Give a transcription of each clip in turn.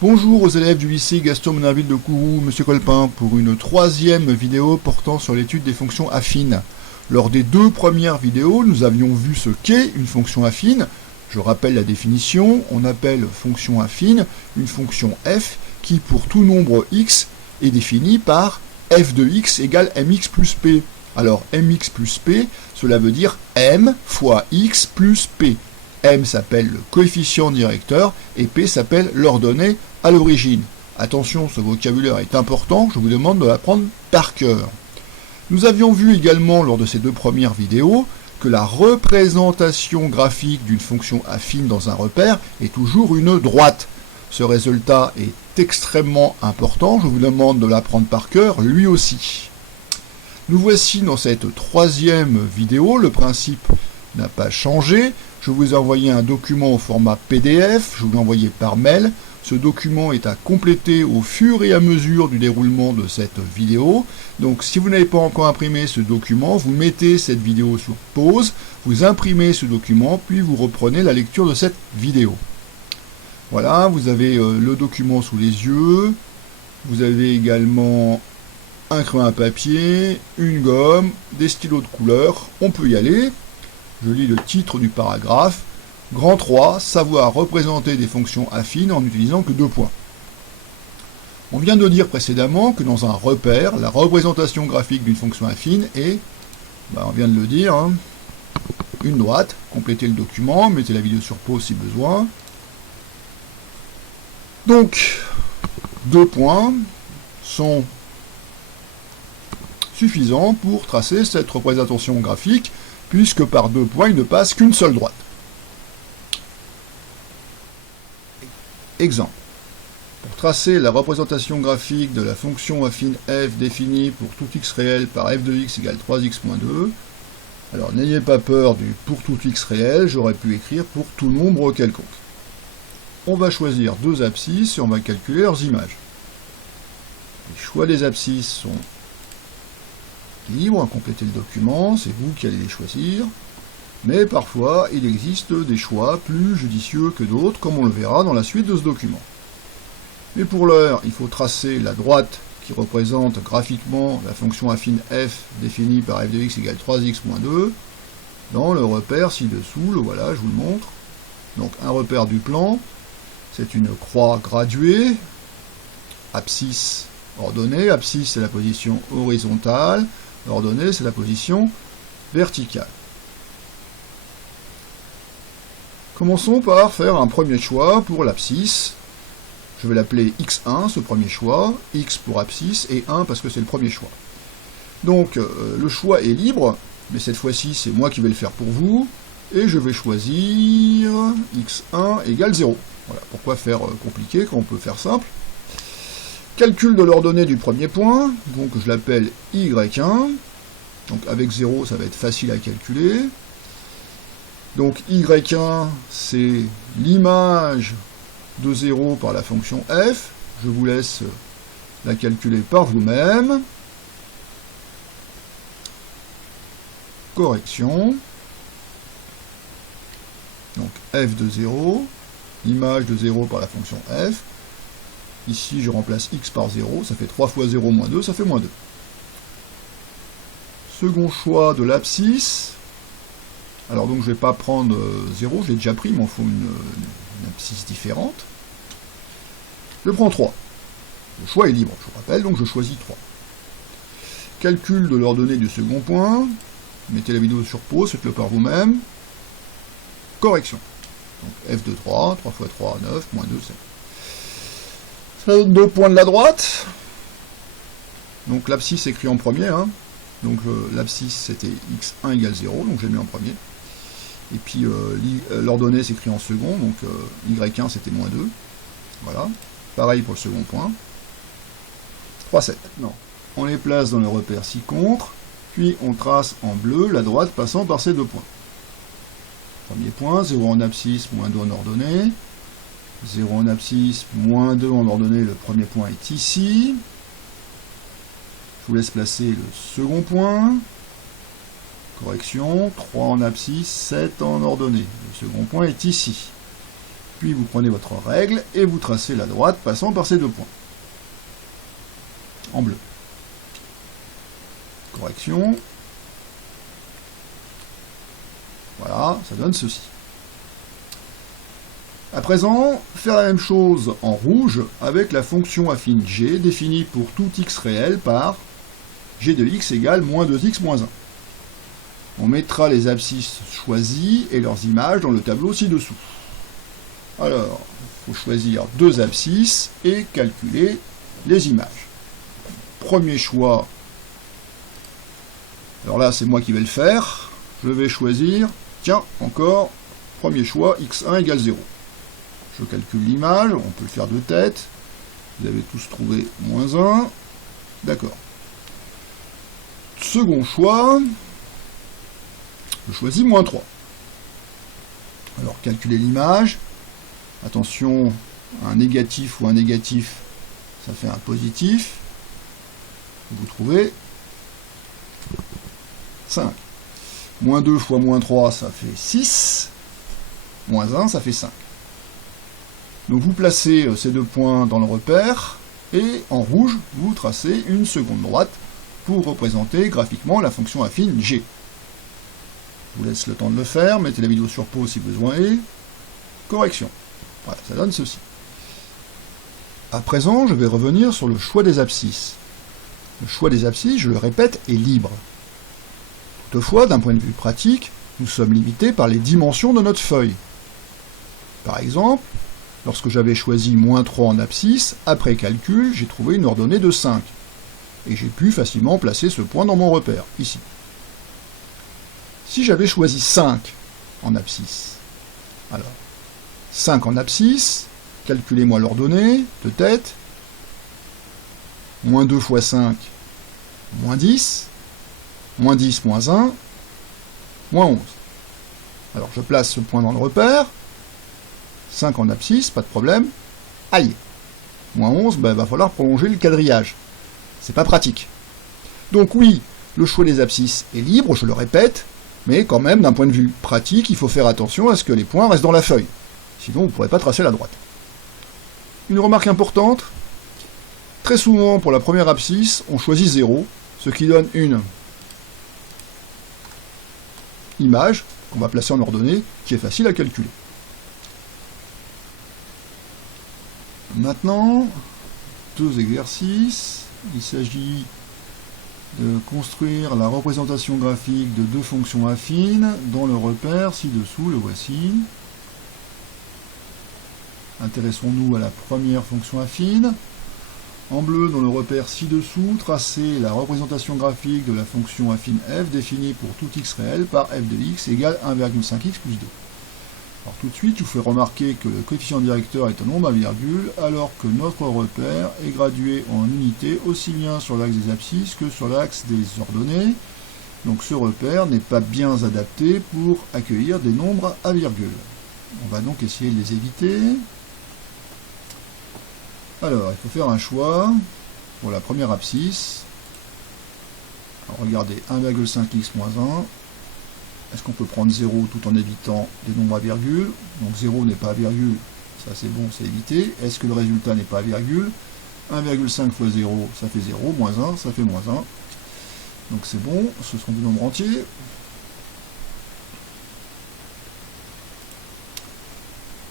Bonjour aux élèves du lycée Gaston Monnerville de Kourou, Monsieur Colpin, pour une troisième vidéo portant sur l'étude des fonctions affines. Lors des deux premières vidéos, nous avions vu ce qu'est une fonction affine. Je rappelle la définition, on appelle fonction affine une fonction f qui, pour tout nombre x, est définie par f de x égale mx plus p. Alors mx plus p, cela veut dire m fois x plus p. M s'appelle le coefficient directeur et P s'appelle l'ordonnée à l'origine. Attention, ce vocabulaire est important, je vous demande de l'apprendre par cœur. Nous avions vu également lors de ces deux premières vidéos que la représentation graphique d'une fonction affine dans un repère est toujours une droite. Ce résultat est extrêmement important, je vous demande de l'apprendre par cœur lui aussi. Nous voici dans cette troisième vidéo, le principe n'a pas changé. Je vous ai envoyé un document au format PDF, je vous l'ai envoyé par mail. Ce document est à compléter au fur et à mesure du déroulement de cette vidéo. Donc si vous n'avez pas encore imprimé ce document, vous mettez cette vidéo sur pause, vous imprimez ce document, puis vous reprenez la lecture de cette vidéo. Voilà, vous avez le document sous les yeux, vous avez également un crayon à papier, une gomme, des stylos de couleur, on peut y aller. Je lis le titre du paragraphe. Grand 3, savoir représenter des fonctions affines en n'utilisant que deux points. On vient de dire précédemment que dans un repère, la représentation graphique d'une fonction affine est, on vient de le dire, une droite. Complétez le document, mettez la vidéo sur pause si besoin. Donc, deux points sont suffisants pour tracer cette représentation graphique, puisque par deux points, il ne passe qu'une seule droite. Exemple. Pour tracer la représentation graphique de la fonction affine f définie pour tout x réel par f de x égale 3x moins 2, alors n'ayez pas peur du pour tout x réel, j'aurais pu écrire pour tout nombre quelconque. On va choisir deux abscisses et on va calculer leurs images. Les choix des abscisses sont libre à compléter le document, c'est vous qui allez les choisir, mais parfois il existe des choix plus judicieux que d'autres, comme on le verra dans la suite de ce document. Mais pour l'heure, il faut tracer la droite qui représente graphiquement la fonction affine f définie par f de x égale 3x moins 2, dans le repère ci-dessous, le voilà, je vous le montre. Donc un repère du plan, c'est une croix graduée, abscisse ordonnée, abscisse c'est la position horizontale, ordonnée, c'est la position verticale. Commençons par faire un premier choix pour l'abscisse. Je vais l'appeler x1, ce premier choix, x pour abscisse, et 1 parce que c'est le premier choix. Donc, le choix est libre, mais cette fois-ci, c'est moi qui vais le faire pour vous, et je vais choisir x1 égale 0. Voilà, pourquoi faire compliqué quand on peut faire simple? Calcul de l'ordonnée du premier point, donc je l'appelle y1, donc avec 0 ça va être facile à calculer. Donc y1 c'est l'image de 0 par la fonction f, je vous laisse la calculer par vous-même. Correction, donc f de 0, image de 0 par la fonction f. Ici, je remplace x par 0, ça fait 3 fois 0 moins 2, ça fait moins 2. Second choix de l'abscisse. Alors donc, je ne vais pas prendre 0, je l'ai déjà pris, il m'en faut une abscisse différente. Je prends 3. Le choix est libre, je vous rappelle, donc je choisis 3. Calcul de l'ordonnée du second point. Mettez la vidéo sur pause, faites-le par vous-même. Correction. Donc f de 3, 3 fois 3, 9, moins 2, 7. Ça donne 2 points de la droite. Donc l'abscisse est écrit en premier. Donc l'abscisse c'était x1 égale 0, donc j'ai mis en premier. Et puis l'ordonnée s'écrit en second, donc y1 c'était moins 2. Voilà. Pareil pour le second point. 3, 7. Maintenant, on les place dans le repère ci-contre, puis on trace en bleu la droite passant par ces deux points. Premier point, 0 en abscisse, moins 2 en ordonnée. 0 en abscisse, moins 2 en ordonnée, le premier point est ici. Je vous laisse placer le second point. Correction, 3 en abscisse, 7 en ordonnée. Le second point est ici. Puis vous prenez votre règle et vous tracez la droite passant par ces deux points. En bleu. Correction. Voilà, ça donne ceci. À présent, faire la même chose en rouge avec la fonction affine g définie pour tout x réel par g de x égale moins 2x moins 1. On mettra les abscisses choisies et leurs images dans le tableau ci-dessous. Alors, il faut choisir deux abscisses et calculer les images. Premier choix, alors là c'est moi qui vais le faire, je vais choisir, tiens, encore, premier choix, x1 égale 0. Je calcule l'image, on peut le faire de tête, vous avez tous trouvé moins 1, d'accord. Second choix, je choisis moins 3. Alors calculer l'image, attention, un négatif ou un négatif, ça fait un positif, vous trouvez 5. Moins 2 fois moins 3, ça fait 6, moins 1, ça fait 5. Donc vous placez ces deux points dans le repère, et en rouge, vous tracez une seconde droite pour représenter graphiquement la fonction affine g. Je vous laisse le temps de le faire, mettez la vidéo sur pause si besoin est. Correction. Voilà, ça donne ceci. À présent, je vais revenir sur le choix des abscisses. Le choix des abscisses, je le répète, est libre. Toutefois, d'un point de vue pratique, nous sommes limités par les dimensions de notre feuille. Par exemple, lorsque j'avais choisi moins 3 en abscisse, après calcul, j'ai trouvé une ordonnée de 5. Et j'ai pu facilement placer ce point dans mon repère, ici. Si j'avais choisi 5 en abscisse, alors, 5 en abscisse, calculez-moi l'ordonnée, de tête, moins 2 fois 5, moins 10, moins 10, moins 1, moins 11. Alors je place ce point dans le repère, 5 en abscisse, pas de problème, aïe, moins 11, ben, va falloir prolonger le quadrillage. C'est pas pratique. Donc oui, le choix des abscisses est libre, je le répète, mais quand même, d'un point de vue pratique, il faut faire attention à ce que les points restent dans la feuille. Sinon, vous ne pourrez pas tracer la droite. Une remarque importante, très souvent, pour la première abscisse, on choisit 0, ce qui donne une image qu'on va placer en ordonnée, qui est facile à calculer. Maintenant, deux exercices. Il s'agit de construire la représentation graphique de deux fonctions affines dans le repère ci-dessous, le voici. Intéressons-nous à la première fonction affine. En bleu, dans le repère ci-dessous, tracez la représentation graphique de la fonction affine f définie pour tout x réel par f de x égale 1,5x plus 2. Alors tout de suite, je vous fais remarquer que le coefficient directeur est un nombre à virgule, alors que notre repère est gradué en unités aussi bien sur l'axe des abscisses que sur l'axe des ordonnées. Donc ce repère n'est pas bien adapté pour accueillir des nombres à virgule. On va donc essayer de les éviter. Alors, il faut faire un choix pour la première abscisse. Alors, regardez, 1,5x moins 1. Est-ce qu'on peut prendre 0 tout en évitant des nombres à virgule? Donc 0 n'est pas à virgule, ça c'est bon, c'est évité. Est-ce que le résultat n'est pas à virgule? 1,5 fois 0, ça fait 0, moins 1, ça fait moins 1. Donc c'est bon, ce sont des nombres entiers.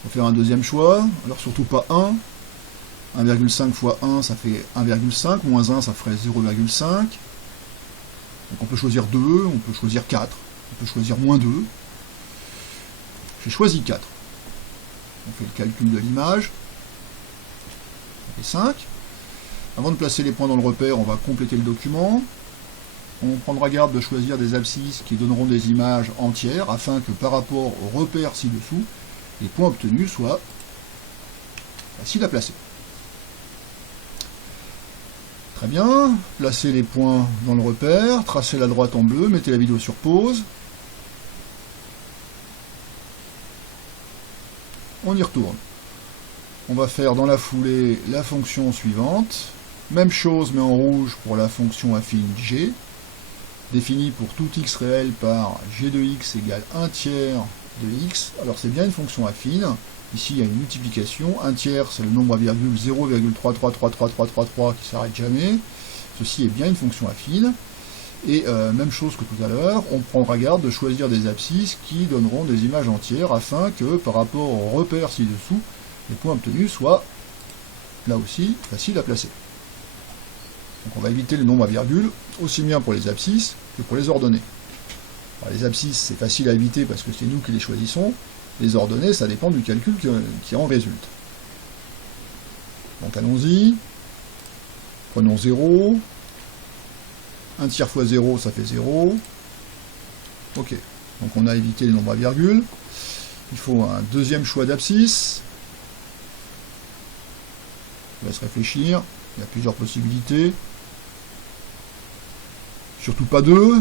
On va faire un deuxième choix, alors surtout pas 1. 1,5 fois 1, ça fait 1,5, moins 1, ça ferait 0,5. Donc on peut choisir 2, on peut choisir 4. On peut choisir moins 2. J'ai choisi 4. On fait le calcul de l'image. Ça fait 5. Avant de placer les points dans le repère, on va compléter le document. On prendra garde de choisir des abscisses qui donneront des images entières, afin que par rapport au repère ci-dessous, les points obtenus soient faciles à placer. Très bien, placez les points dans le repère, tracez la droite en bleu, mettez la vidéo sur pause. On y retourne. On va faire dans la foulée la fonction suivante. Même chose mais en rouge pour la fonction affine g, définie pour tout x réel par g de x égale 1 tiers de x. Alors c'est bien une fonction affine, Ici, il y a une multiplication. 1 tiers, c'est le nombre à virgule 0,33333333 qui s'arrête jamais. Ceci est bien une fonction affine. Et même chose que tout à l'heure, on prendra garde de choisir des abscisses qui donneront des images entières afin que, par rapport au repère ci-dessous, les points obtenus soient, là aussi, faciles à placer. Donc on va éviter le nombre à virgule, aussi bien pour les abscisses que pour les ordonnées. Alors, les abscisses, c'est facile à éviter parce que c'est nous qui les choisissons. Les ordonnées, ça dépend du calcul qui en résulte. Donc allons-y. Prenons 0. 1 tiers fois 0, ça fait 0. Ok. Donc on a évité les nombres à virgule. Il faut un deuxième choix d'abscisse. Je laisse réfléchir. Il y a plusieurs possibilités. Surtout pas 2.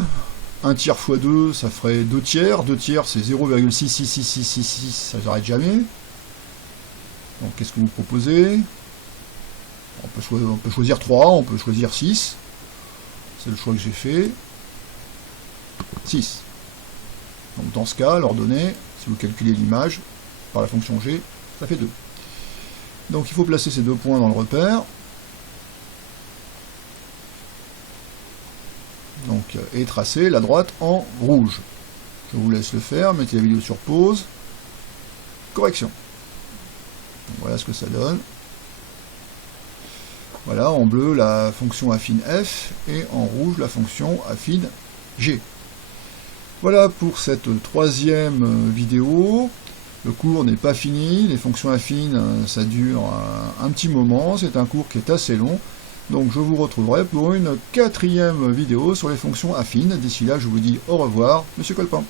1 tiers fois 2, ça ferait 2 tiers. 2 tiers, c'est 0,66666, ça s'arrête jamais. Donc qu'est-ce que vous proposez? On peut choisir 3, on peut choisir 6. C'est le choix que j'ai fait. 6. Donc dans ce cas, l'ordonnée, si vous calculez l'image par la fonction g, ça fait 2. Donc il faut placer ces deux points dans le repère. Donc, et tracer la droite en rouge. Je vous laisse le faire, mettez la vidéo sur pause. Correction. Donc, voilà ce que ça donne. Voilà, en bleu la fonction affine f et en rouge la fonction affine g. Voilà pour cette troisième vidéo. Le cours n'est pas fini, les fonctions affines ça dure un petit moment, c'est un cours qui est assez long. Donc je vous retrouverai pour une quatrième vidéo sur les fonctions affines. D'ici là, je vous dis au revoir, Monsieur Colpin.